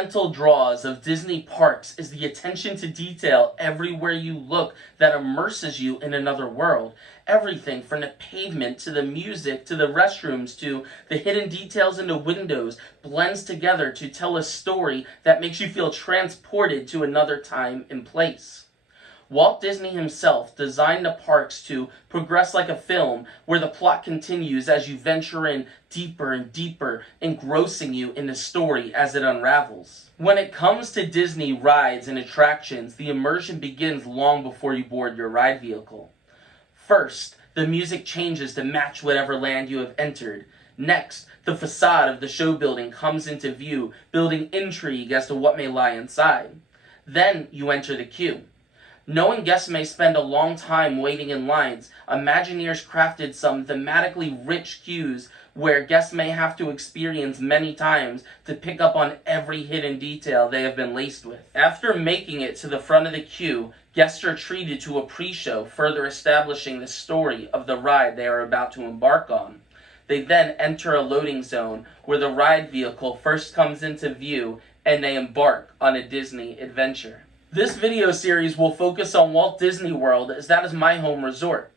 fundamental draws of Disney parks is the attention to detail everywhere you look that immerses you in another world. Everything from the pavement to the music to the restrooms to the hidden details in the windows blends together to tell a story that makes you feel transported to another time and place. Walt Disney himself designed the parks to progress like a film, where the plot continues as you venture in deeper and deeper, engrossing you in the story as it unravels. When it comes to Disney rides and attractions, the immersion begins long before you board your ride vehicle. First, the music changes to match whatever land you have entered. Next, the facade of the show building comes into view, building intrigue as to what may lie inside. Then you enter the queue. Knowing guests may spend a long time waiting in lines, Imagineers crafted some thematically rich queues where guests may have to experience many times to pick up on every hidden detail they have been laced with. After making it to the front of the queue, guests are treated to a pre-show, further establishing the story of the ride they are about to embark on. They then enter a loading zone where the ride vehicle first comes into view and they embark on a Disney adventure. This video series will focus on Walt Disney World, as that is my home resort.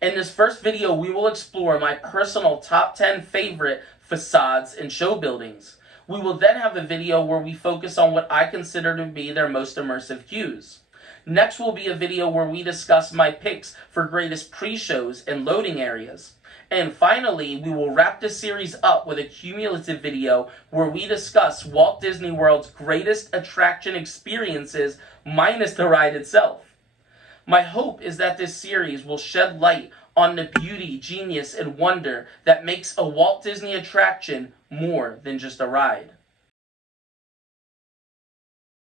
In this first video, we will explore my personal top 10 favorite facades and show buildings. We will then have a video where we focus on what I consider to be their most immersive queues. Next will be a video where we discuss my picks for greatest pre-shows and loading areas. And finally, we will wrap this series up with a cumulative video where we discuss Walt Disney World's greatest attraction experiences minus the ride itself. My hope is that this series will shed light on the beauty, genius, and wonder that makes a Walt Disney attraction more than just a ride.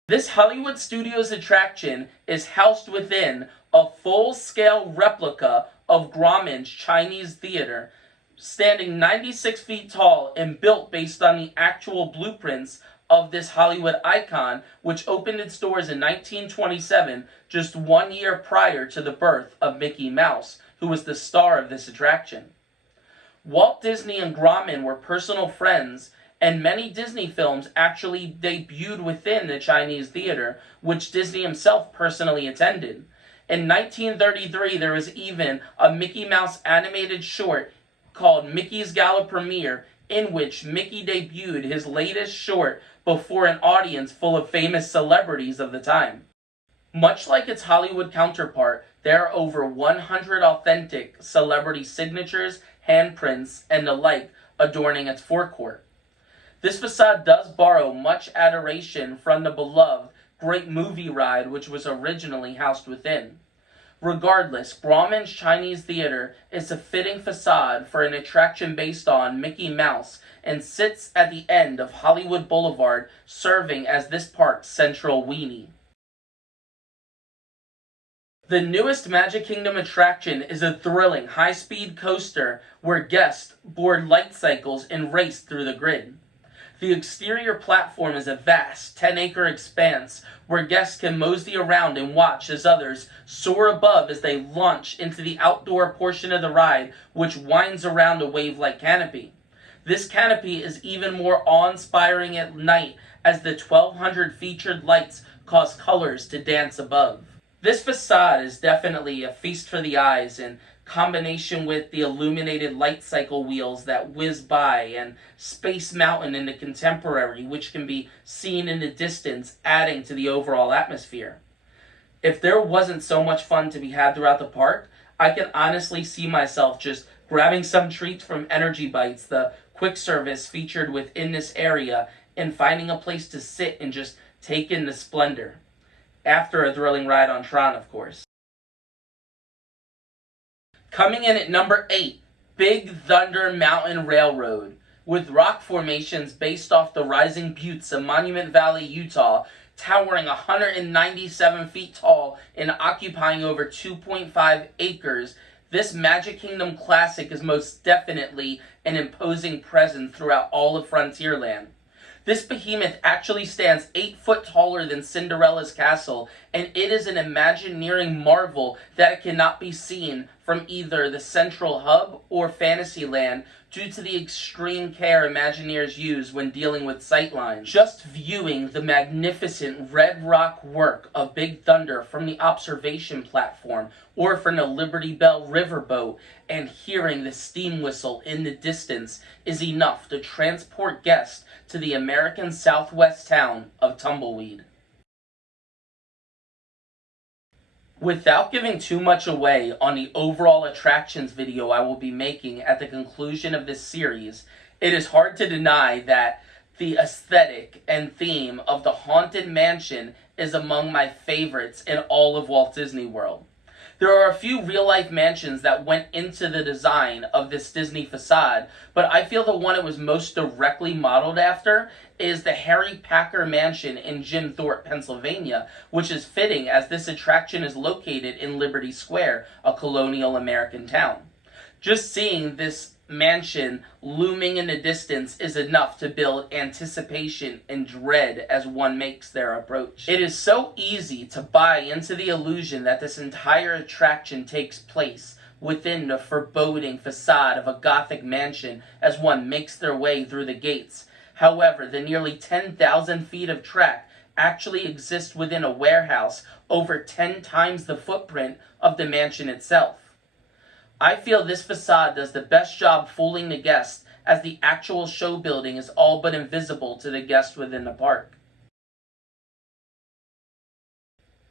This Hollywood Studios attraction is housed within a full-scale replica of Grauman's Chinese Theater, standing 96 feet tall and built based on the actual blueprints of this Hollywood icon, which opened its doors in 1927, just 1 year prior to the birth of Mickey Mouse, who was the star of this attraction. Walt Disney and Grauman were personal friends, and many Disney films actually debuted within the Chinese Theater, which Disney himself personally attended. In 1933, there was even a Mickey Mouse animated short called Mickey's Gala Premiere, in which Mickey debuted his latest short before an audience full of famous celebrities of the time. Much like its Hollywood counterpart, there are over 100 authentic celebrity signatures, handprints, and the like adorning its forecourt. This facade does borrow much adoration from the beloved Great Movie Ride, which was originally housed within. Regardless, Grauman's Chinese Theater is a fitting facade for an attraction based on Mickey Mouse and sits at the end of Hollywood Boulevard, serving as this park's central weenie. The newest Magic Kingdom attraction is a thrilling high-speed coaster where guests board light cycles and race through the grid. The exterior platform is a vast 10-acre expanse where guests can mosey around and watch as others soar above as they launch into the outdoor portion of the ride, which winds around a wave-like canopy. This canopy is even more awe-inspiring at night as the 1,200 featured lights cause colors to dance above. This facade is definitely a feast for the eyes, in combination with the illuminated light cycle wheels that whiz by and Space Mountain in the contemporary, which can be seen in the distance, adding to the overall atmosphere. If there wasn't so much fun to be had throughout the park, I can honestly see myself just grabbing some treats from Energy Bites, the quick service featured within this area, and finding a place to sit and just take in the splendor. After a thrilling ride on Tron, of course. Coming in at number 8, Big Thunder Mountain Railroad. With rock formations based off the rising buttes of Monument Valley, Utah, towering 197 feet tall and occupying over 2.5 acres, this Magic Kingdom classic is most definitely an imposing presence throughout all of Frontierland. This behemoth actually stands 8 foot taller than Cinderella's castle and it is an imagineering marvel that it cannot be seen from either the central hub or Fantasyland due to the extreme care Imagineers use when dealing with sightlines. Just viewing the magnificent red rock work of Big Thunder from the observation platform or from the Liberty Bell riverboat and hearing the steam whistle in the distance is enough to transport guests to the American Southwest town of Tumbleweed. Without giving too much away on the overall attractions video I will be making at the conclusion of this series, it is hard to deny that the aesthetic and theme of the Haunted Mansion is among my favorites in all of Walt Disney World. There are a few real-life mansions that went into the design of this Disney facade, but I feel the one it was most directly modeled after is the Harry Packer Mansion in Jim Thorpe, Pennsylvania, which is fitting as this attraction is located in Liberty Square, a colonial American town. Just seeing this mansion looming in the distance is enough to build anticipation and dread as one makes their approach. It is so easy to buy into the illusion that this entire attraction takes place within the foreboding facade of a Gothic mansion as one makes their way through the gates. However, the nearly 10,000 feet of track actually exist within a warehouse over 10 times the footprint of the mansion itself. I feel this facade does the best job fooling the guests, as the actual show building is all but invisible to the guests within the park.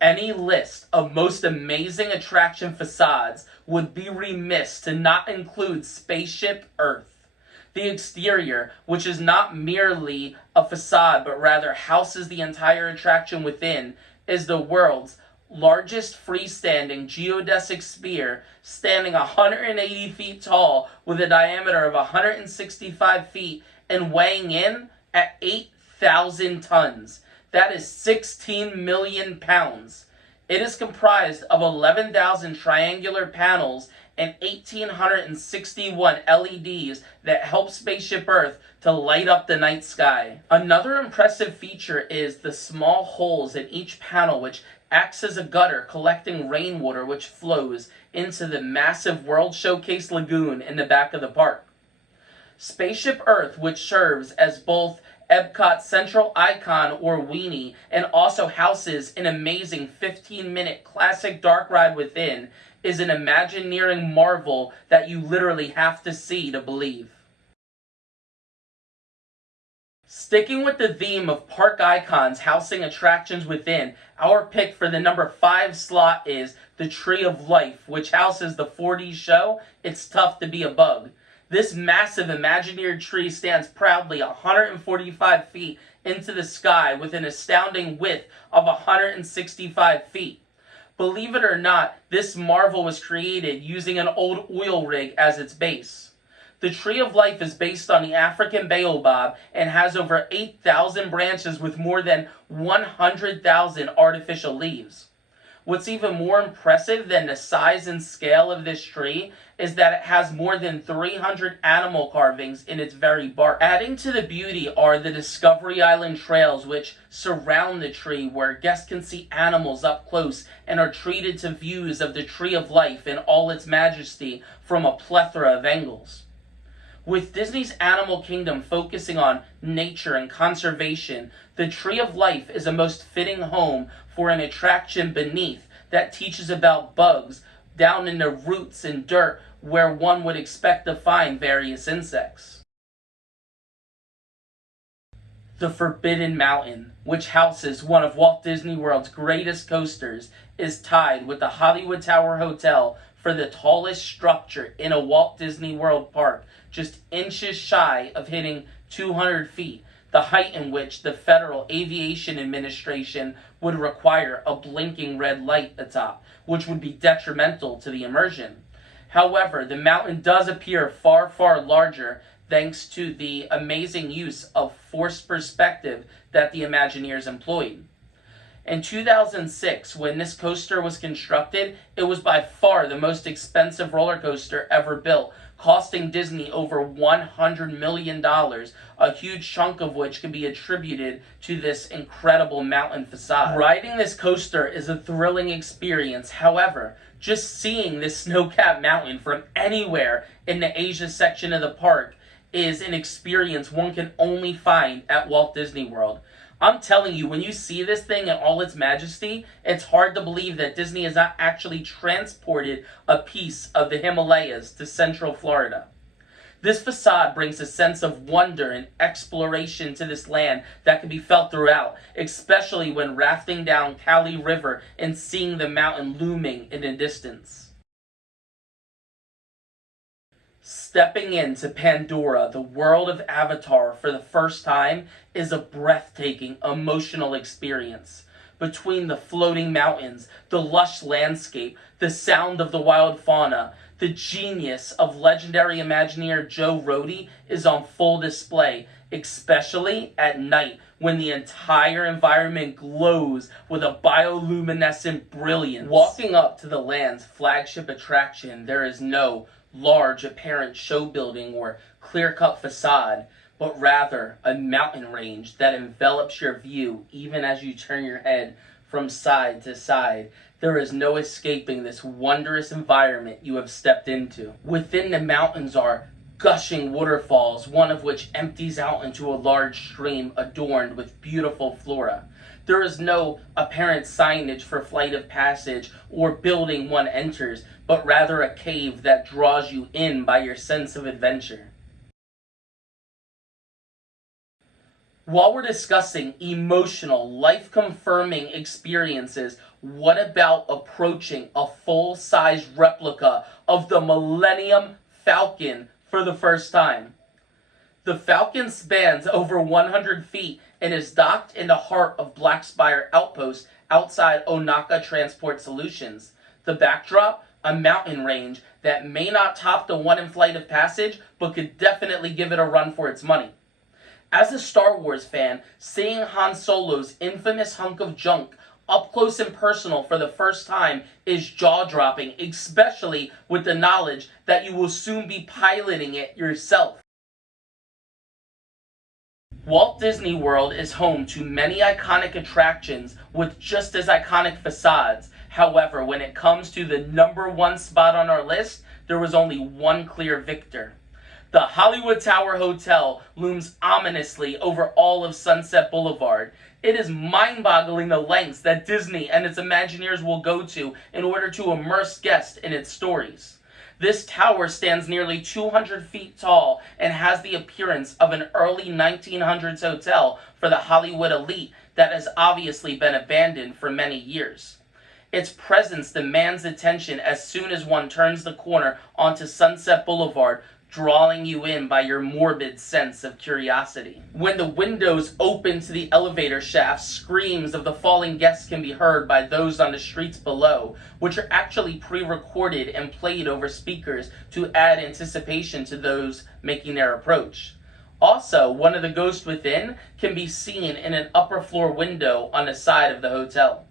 Any list of most amazing attraction facades would be remiss to not include Spaceship Earth. The exterior, which is not merely a facade but rather houses the entire attraction within, is the world's largest freestanding geodesic sphere, standing 180 feet tall with a diameter of 165 feet and weighing in at 8,000 tons. That is 16 million pounds. It is comprised of 11,000 triangular panels and 1,861 LEDs that help Spaceship Earth to light up the night sky. Another impressive feature is the small holes in each panel, which acts as a gutter collecting rainwater which flows into the massive World Showcase Lagoon in the back of the park. Spaceship Earth, which serves as both Epcot's central icon or weenie and also houses an amazing 15-minute classic dark ride within, is an Imagineering marvel that you literally have to see to believe. Sticking with the theme of park icons housing attractions within, our pick for the number 5 slot is the Tree of Life, which houses the 4D show It's Tough to Be a Bug. This massive Imagineered tree stands proudly 145 feet into the sky with an astounding width of 165 feet. Believe it or not, this marvel was created using an old oil rig as its base. The Tree of Life is based on the African baobab and has over 8,000 branches with more than 100,000 artificial leaves. What's even more impressive than the size and scale of this tree is that it has more than 300 animal carvings in its very bark. Adding to the beauty are the Discovery Island trails which surround the tree, where guests can see animals up close and are treated to views of the Tree of Life in all its majesty from a plethora of angles. With Disney's Animal Kingdom focusing on nature and conservation, the Tree of Life is a most fitting home for an attraction beneath that teaches about bugs down in the roots and dirt where one would expect to find various insects. The Forbidden Mountain, which houses one of Walt Disney World's greatest coasters, is tied with the Hollywood Tower Hotel for the tallest structure in a Walt Disney World park, just inches shy of hitting 200 feet, the height in which the Federal Aviation Administration would require a blinking red light atop, which would be detrimental to the immersion. However, the mountain does appear far, far larger thanks to the amazing use of forced perspective that the Imagineers employed. In 2006, when this coaster was constructed, it was by far the most expensive roller coaster ever built, costing Disney over $100 million, a huge chunk of which can be attributed to this incredible mountain facade. Riding this coaster is a thrilling experience. However, just seeing this snow-capped mountain from anywhere in the Asia section of the park is an experience one can only find at Walt Disney World. I'm telling you, when you see this thing in all its majesty, it's hard to believe that Disney has not actually transported a piece of the Himalayas to Central Florida. This facade brings a sense of wonder and exploration to this land that can be felt throughout, especially when rafting down Kali River and seeing the mountain looming in the distance. Stepping into Pandora, the world of Avatar, for the first time is a breathtaking, emotional experience. Between the floating mountains, the lush landscape, the sound of the wild fauna, the genius of legendary Imagineer Joe Rohde is on full display, especially at night when the entire environment glows with a bioluminescent brilliance. Walking up to the land's flagship attraction, there is no large apparent show building or clear-cut facade, but rather a mountain range that envelops your view even as you turn your head from side to side. There is no escaping this wondrous environment you have stepped into. Within the mountains are gushing waterfalls, one of which empties out into a large stream adorned with beautiful flora. There is no apparent signage for flight of passage or building one enters, but rather a cave that draws you in by your sense of adventure. While we're discussing emotional, life-confirming experiences, what about approaching a full-size replica of the Millennium Falcon for the first time? The Falcon spans over 100 feet and is docked in the heart of Black Spire Outpost outside Onaka Transport Solutions. The backdrop, a mountain range that may not top the one in Flight of Passage, but could definitely give it a run for its money. As a Star Wars fan, seeing Han Solo's infamous hunk of junk up close and personal for the first time is jaw-dropping, especially with the knowledge that you will soon be piloting it yourself. Walt Disney World is home to many iconic attractions with just as iconic facades. However, when it comes to the #1 spot on our list, there was only one clear victor. The Hollywood Tower Hotel looms ominously over all of Sunset Boulevard. It is mind-boggling the lengths that Disney and its Imagineers will go to in order to immerse guests in its stories. This tower stands nearly 200 feet tall and has the appearance of an early 1900s hotel for the Hollywood elite that has obviously been abandoned for many years. Its presence demands attention as soon as one turns the corner onto Sunset Boulevard, drawing you in by your morbid sense of curiosity. When the windows open to the elevator shaft, screams of the falling guests can be heard by those on the streets below, which are actually pre-recorded and played over speakers to add anticipation to those making their approach. Also, one of the ghosts within can be seen in an upper floor window on the side of the hotel.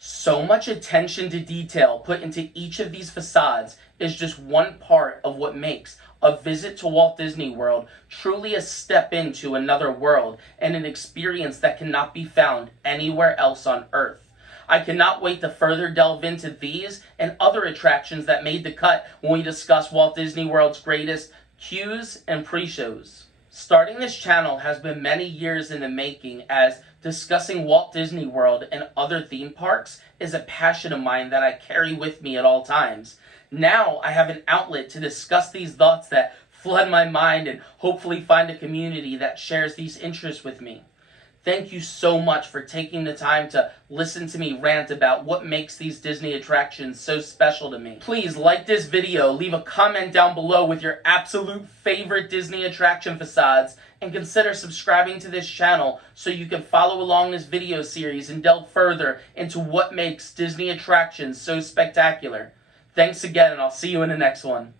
So much attention to detail put into each of these facades is just one part of what makes a visit to Walt Disney World truly a step into another world and an experience that cannot be found anywhere else on Earth. I cannot wait to further delve into these and other attractions that made the cut when we discuss Walt Disney World's greatest queues and pre-shows. Starting this channel has been many years in the making, as discussing Walt Disney World and other theme parks is a passion of mine that I carry with me at all times. Now I have an outlet to discuss these thoughts that flood my mind and hopefully find a community that shares these interests with me. Thank you so much for taking the time to listen to me rant about what makes these Disney attractions so special to me. Please like this video, leave a comment down below with your absolute favorite Disney attraction facades, and consider subscribing to this channel so you can follow along this video series and delve further into what makes Disney attractions so spectacular. Thanks again, and I'll see you in the next one.